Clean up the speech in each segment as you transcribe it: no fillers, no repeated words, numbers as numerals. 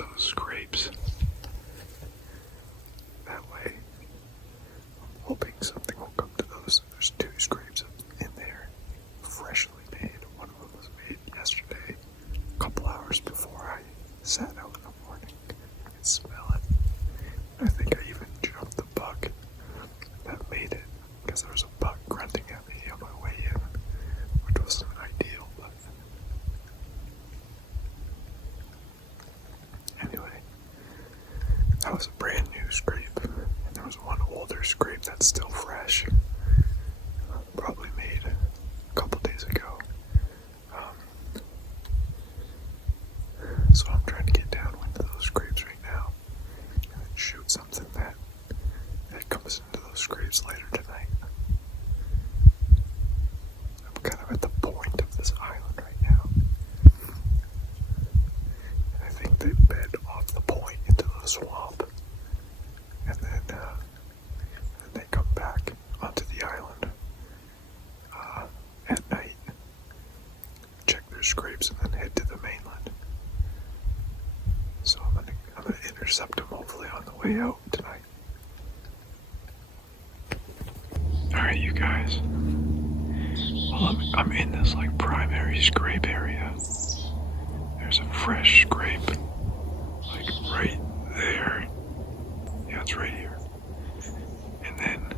those scrapes. That way, I'm hoping something will come to those. There's 2 scrapes in there, freshly made. One of them was made yesterday, a couple hours before I sat out in the morning. I could smell it. I think I even jumped the buck that made it, because there was a buck grunting at me on my way in, which wasn't ideal, but anyway, that was a brand new scrape, and there was one older scrape that's still fresh, probably made a couple days ago. So I'm trying to get down into those scrapes right now and shoot something that comes into those scrapes later tonight. I'm kind of at the point of this island right now, and I think they bed off the point into the swamp, and then they come back onto the island at night, check their scrapes, and then head to the mainland. So I'm gonna intercept them hopefully on the way out tonight. Alright, you guys. Well, I'm in this like primary scrape area. There's a fresh scrape, like right there. Yeah, it's right here. And then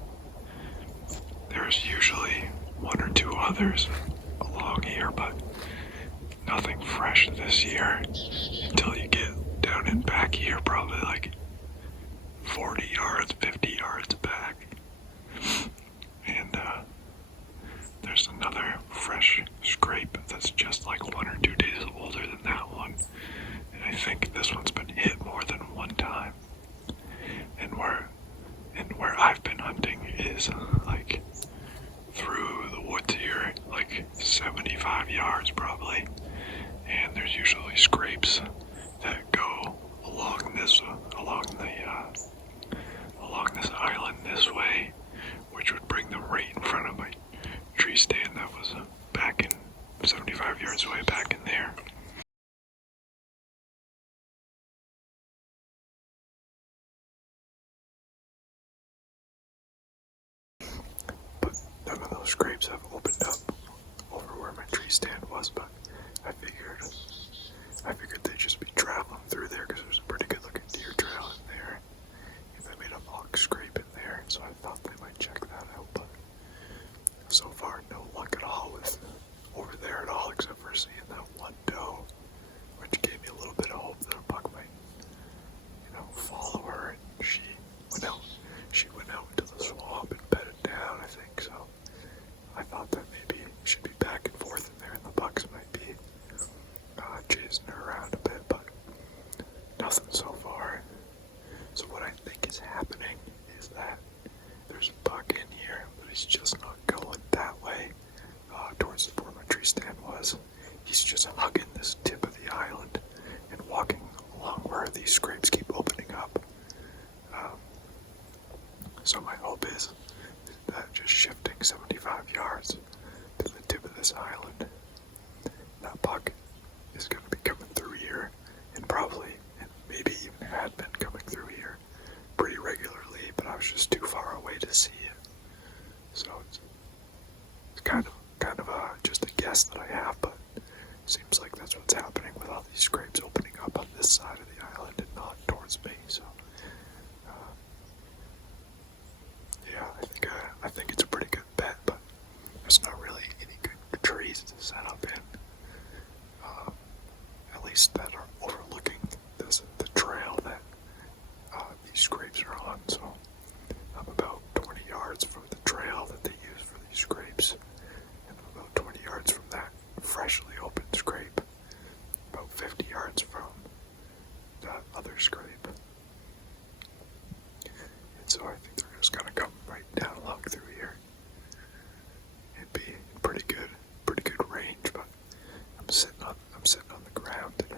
there's usually 1 or 2 others along here, but nothing fresh this year until you get down and back here, probably like 40 yards, 50 yards back. And there's another fresh scrape that's just like 1 or 2 days older than that one. And I think this one's been hit more than one time. And where I've been hunting is like through the woods here, like 75 yards probably. And there's usually scrapes that go along this island this way, which would bring them right in front of my tree stand that was back in 75 yards away back in there. But none of those scrapes have opened up over where my tree stand was, but I figured they'd just be traveling through there because there's a pretty good looking deer trail in there. If I made a mock scrape in there, so I thought they might check that out, but so far no luck at all with over there at all, except for seeing that one doe, which gave me a little bit of hope that a buck might, follow her, and she went out into the swamp and bedded down, I think, so I thought that maybe she'd be back and forth in there and the bucks might be chasing her around a bit, but nothing so far. So what I think is happening is that there's a buck in here, but he's just not going that way towards where my tree stand was. He's just hugging this tip of the island and walking along where these scrapes keep opening up. So my hope is that just shifting 75 yards to the tip of this island, that buck is going to be coming through here, and maybe even had been coming through here pretty regularly, but I was just too far away to see it. So it's kind of just a guess that I have, but it seems like that's what's happening with all these scrapes opening up on this side of the island and not towards me. So yeah, I think it's a pretty good bet, but there's not really any good trees to set up in, at least that are overlooking the trail that these scrapes are on. So I'm about 20 yards from the trail that they use for these scrapes, and I'm about 20 yards from that freshly opened scrape, about 50 yards from that other scrape. And so I think they're just gonna come right down along through here and be in pretty good range, but I'm sitting on the ground today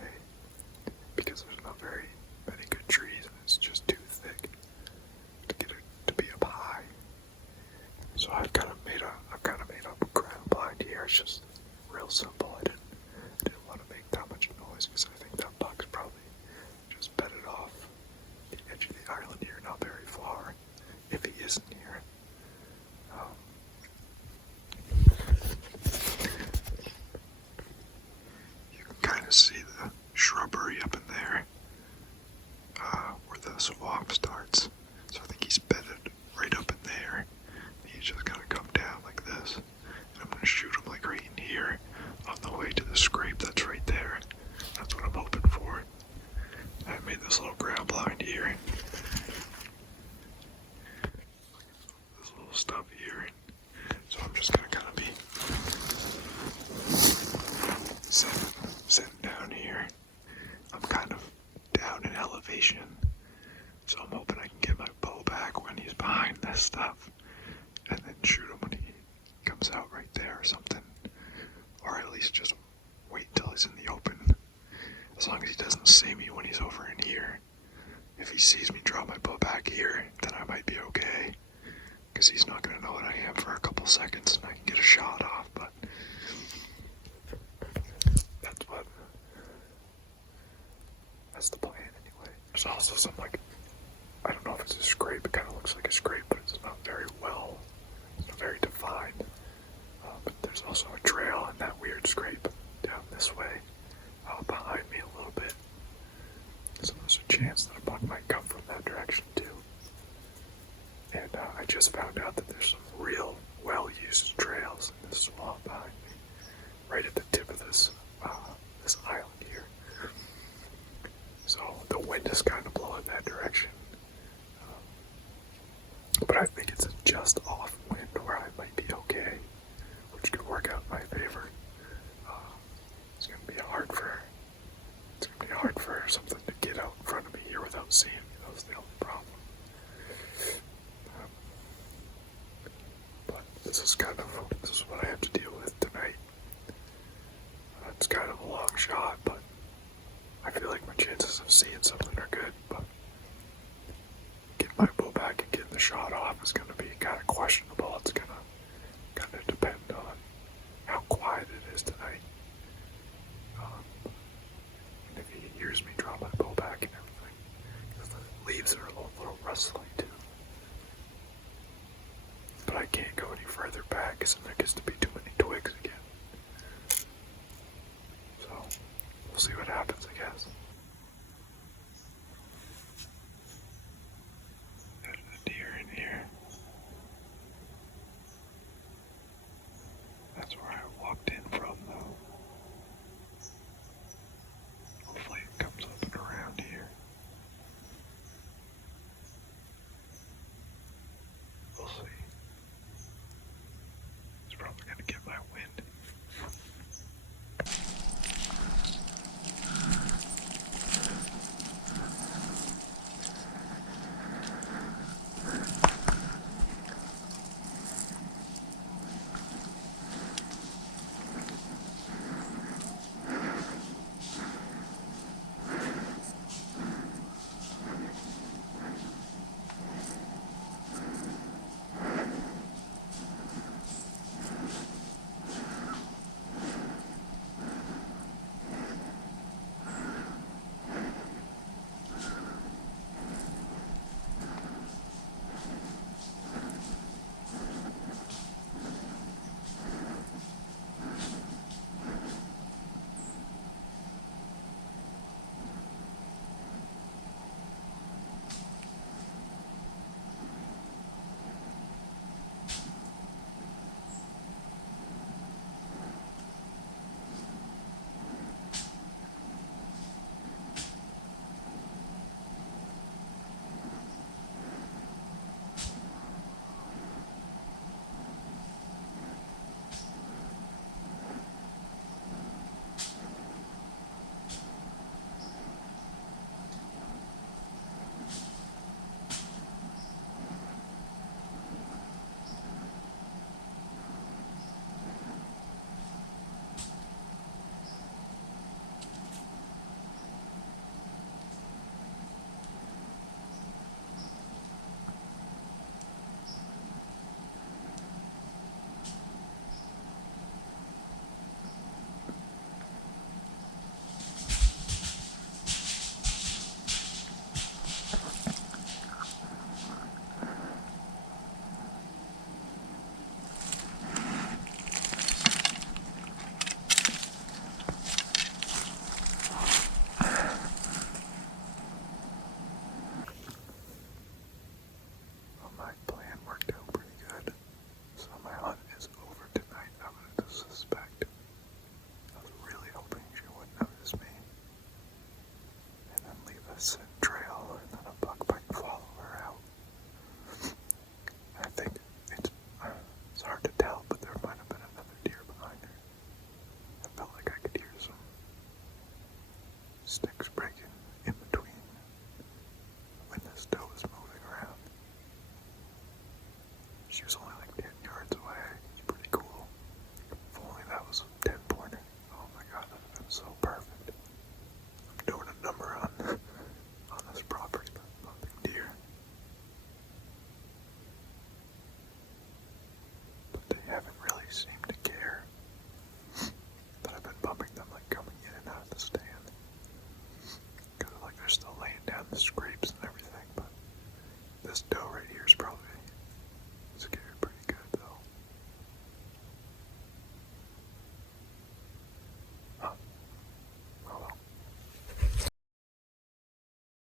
because there's not very many good trees and it's just too thick to get it to be up high. So I've kind of made up a ground blind here. It's just real simple. I didn't want to make that much noise because I think that buck's probably just this little ground blind here. This little stuff here. So I'm just gonna kind of be sitting down here. I'm kind of down in elevation, so I'm hoping I can get my bow back when he's behind this stuff, and then shoot him when he comes out right there or something, or at least just wait till he's in the open. As long as he doesn't see me when he's over in here. If he sees me drop my bow back here, then I might be okay, because he's not going to know what I am for a couple seconds and I can get a shot off, but that's the plan anyway. There's also some, like, I don't know if it's a scrape, it kind of looks like a scrape, but it's not very defined. But there's also a trail in that weird scrape down this way, behind me a little bit. So there's a chance that a buck might come from that direction too. And I just found out that there's some real well-used trails in this swamp behind me, right at the tip of this island here. So the wind is kind of blowing that direction. But I think it's a just off wind where I might be okay, which could work out in my favor. It's gonna be hard for something to get out in front of me here without seeing me. That's the only problem. But this is what I have to deal with tonight. It's kind of a long shot, but I feel like my chances of seeing something are good. But getting my bow back and getting the shot off is going to be kind of questionable. It's going to kind of depend on how quiet it is tonight. And if he hears me draw my bow back and everything. Because the leaves are a little rustly too. But I can't go any further back because then there gets to be too many twigs again. So, we'll see what happens, I guess. There's a deer in here. That's where I walked in from, though. Hopefully it comes up and around here. We'll see. It's probably going to get my wind.